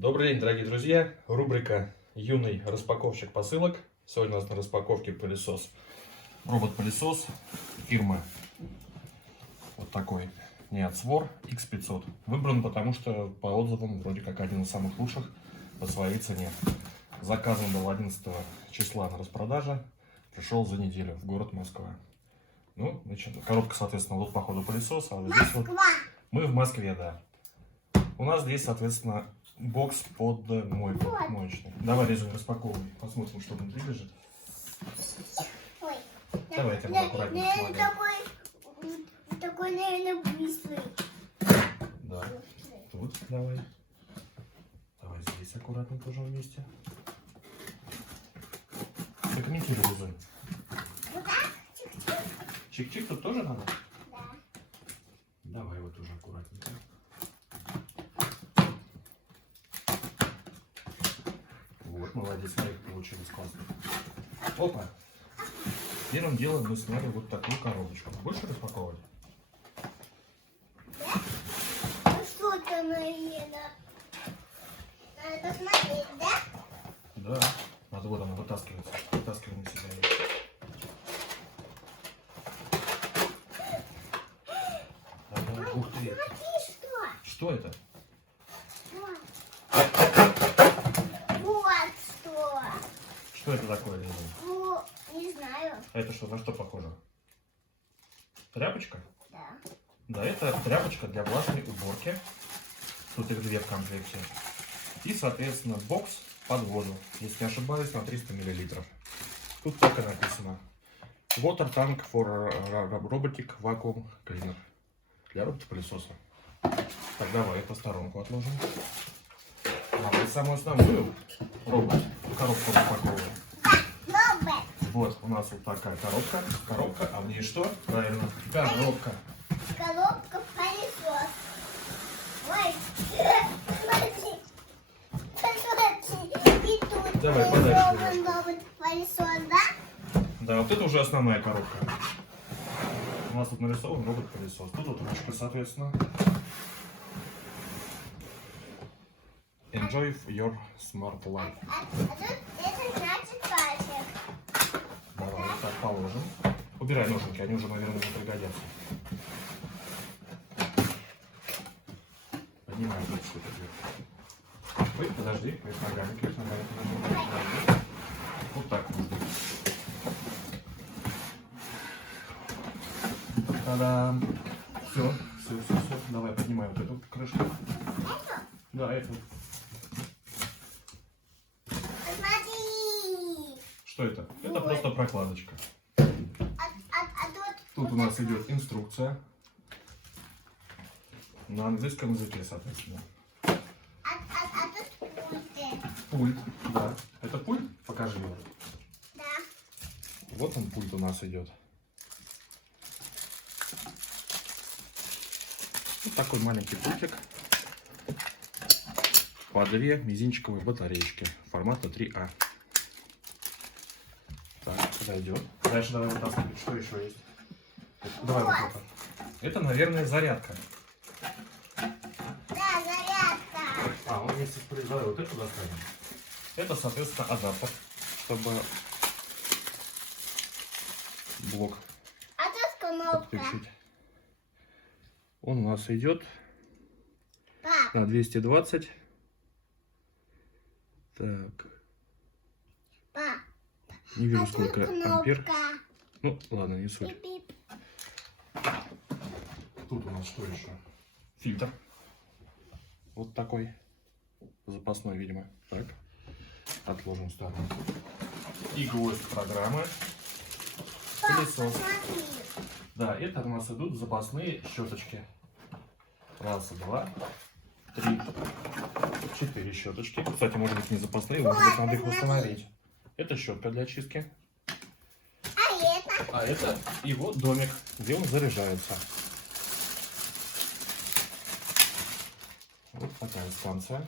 Добрый день, дорогие друзья. Рубрика «Юный распаковщик посылок». Сегодня у нас на распаковке пылесос. Робот-пылесос фирмы вот такой Neotswor X500. Выбран потому, что по отзывам вроде как один из самых лучших по своей цене. Заказан был 11 числа на распродаже. Пришел за неделю в город Москва. Ну, значит, коробка, соответственно, вот по ходу пылесос. А вот здесь вот мы в Москве, да. У нас здесь, соответственно, бокс под мойку, моечный. Давай резюме распаковывай, посмотрим, что внутри лежит. Ой. Давайте мы аккуратнее такой, наверное, быстрый. Да. Тут давай. Давай здесь аккуратно тоже вместе. Комментируй резюме. Вот так? Чик-чик. Чик-чик тут тоже надо? Да. Давай вот уже аккуратненько. Вот, молодец, смотри, как получилось классно. Опа! Первым делом мы сняли вот такую коробочку. Больше распаковывать? Да? Ну что там, наверное? Надо посмотреть, да? Да. Надо, вот она вытаскивается. Вытаскиваем на себя. Ага, ух ты. Смотри, что? Что это? Вот. Вот что. Что это такое, Лиза? Ну, не знаю. А это что, на что похоже? Тряпочка? Да. Да, это тряпочка для влажной уборки. Тут их две в комплекте. И, соответственно, бокс под воду, если не ошибаюсь, на 300 мл. Тут так и написано. Water Tank for Robotic Vacuum Cleaner. Для робота-пылесоса. Так, давай по сторонку отложим. Давай самую основную коробку распаковываем. Робот. Вот, у нас вот такая коробка, а в ней что? Правильно, коробка. Коробка пылесос. Ой. Смотри. Смотри. И тут Давай, подальше робот пылесос, да? Да, вот это уже основная коробка. У нас тут нарисован робот-пылесос. Тут вот ручка, соответственно. Enjoy your smart life. А тут это значит пальчик. Давай, так положим. Убирай ножники, они уже, наверное, не пригодятся. Поднимаем ручку теперь. Ой, подожди, кверх ногами, кверх ногами. Вот так можно. Та-дам! Все. Давай, поднимай вот эту крышку. Это? Да, это. Посмотри. Что это? Это просто прокладочка. А тут... Тут у нас идет инструкция. На английском языке, соответственно. А тут пульты. Пульт, да. Это пульт? Покажи его. Да. Вот он, пульт у нас идет. Вот такой маленький пультик. По две мизинчиковые батареечки формата 3А. Так, подойдет. Дальше давай вытаскивать. Что еще есть? Давай вот это. Это, наверное, зарядка. Да, зарядка. А, он вместе с давай вот это достанем. Это, соответственно, адаптер, чтобы блок А тут кнопка. подключить. Он у нас идет Пап, на 220. Так, пап. не вижу А тут сколько ампер. кнопка. Ну, ладно, не суть. Пип-пип. Тут у нас что еще? Фильтр. Вот такой. Запасной, видимо. Так. Отложим в сторону. И гвоздь программы. Пап, Пылесос. посмотри. Да, это у нас идут запасные щеточки. Раз, два, три, 4 щеточки. Кстати, может быть не запасные, может быть надо их установить. Это щетка для чистки. А это? А это его домик, где он заряжается. Вот такая станция.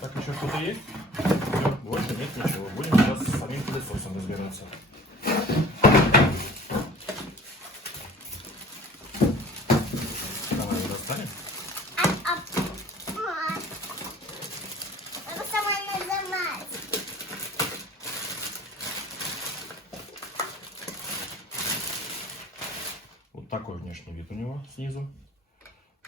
Так, еще что-то есть? Все, больше нет ничего. Будем сейчас с самим пылесосом разбираться. Давай его достанем. внешний вид у него снизу.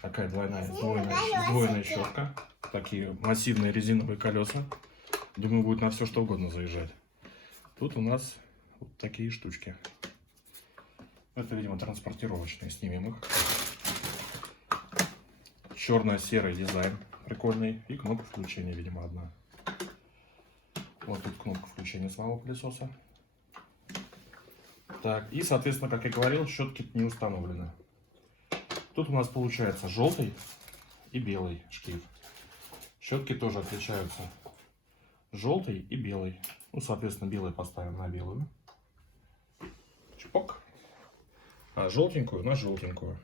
Такая двойная, колеса. сдвоенная щетка. Такие массивные резиновые колеса. Думаю, будет на все что угодно заезжать. Тут у нас вот такие штучки. Это, видимо, транспортировочные. Снимем их. Черно-серый дизайн. Прикольный. И кнопка включения, видимо, одна. Вот тут кнопка включения самого пылесоса. Так, и, соответственно, как я говорил, щетки не установлены. Тут у нас получается желтый и белый шкив. Щетки тоже отличаются. Желтый и белый. Ну, соответственно, белый поставим на белую. Чпок. А желтенькую на желтенькую.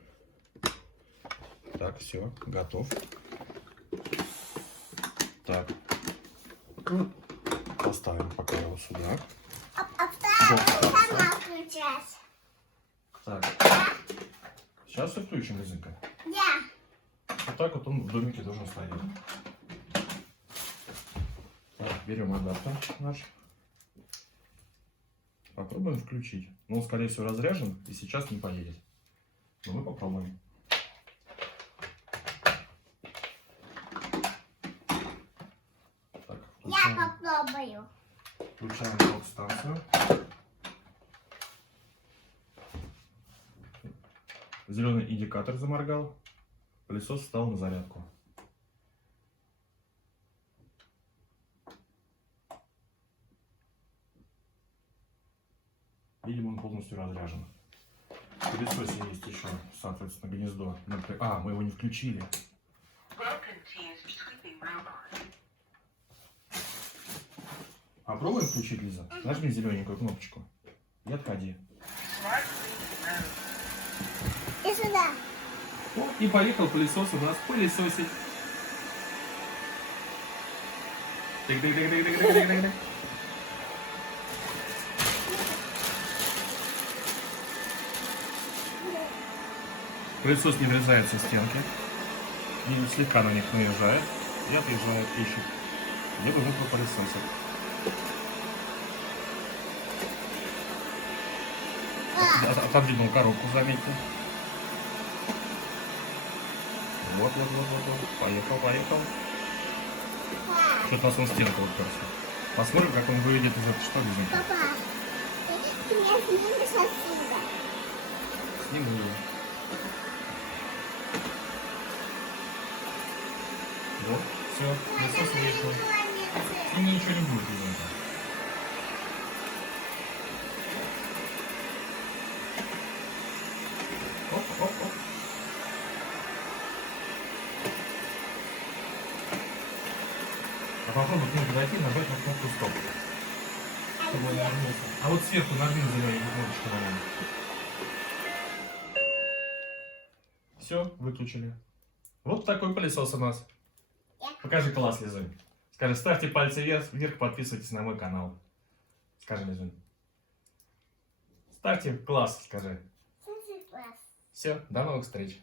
Так, все, готов. Так. Поставим пока его сюда. Сама включать. Так. Сейчас все включим, Лизонька. Да. Вот так вот он в домике должен стоять. Так, берем адаптер наш. Попробуем включить. Но он, скорее всего, разряжен и сейчас не поедет. Но мы попробуем. Так, Я попробую. включаем подстанцию. Зеленый индикатор заморгал. Пылесос встал на зарядку. Видимо, он полностью разряжен. В пылесосе есть еще, соответственно, гнездо. А, мы его не включили. Попробуем включить, Лиза? Нажми зелененькую кнопочку и отходи. И сюда. О, и поехал пылесос у нас пылесосить. Тык-тык-тык-тык-тык-тык-тык-тык. Пылесос не врезается в стенки, и слегка на них наезжает и отъезжает, ищет. Где бы выпал пылесосик. Отодвинул коробку, заметьте. Вот. Поехал. Что-то у нас он в стенку уперся. Посмотрим, как он выйдет из этой штуки. Папа, ты меня снимешь отсюда. Сниму его. Вот, все, пылесос выехал. С ним ничего не будет, ребенка. Оп. А попробуй к нему подойти и нажать на кнопку стоп. Чтобы он вернулся. А вот сверху нажми зеленую кнопочку на нем. Все, выключили. Вот такой пылесос у нас. Покажи класс, Лизунь. Скажи, ставьте пальцы вверх, подписывайтесь на мой канал. Скажи, Лизунь. Ставьте класс, скажи. Все, до новых встреч.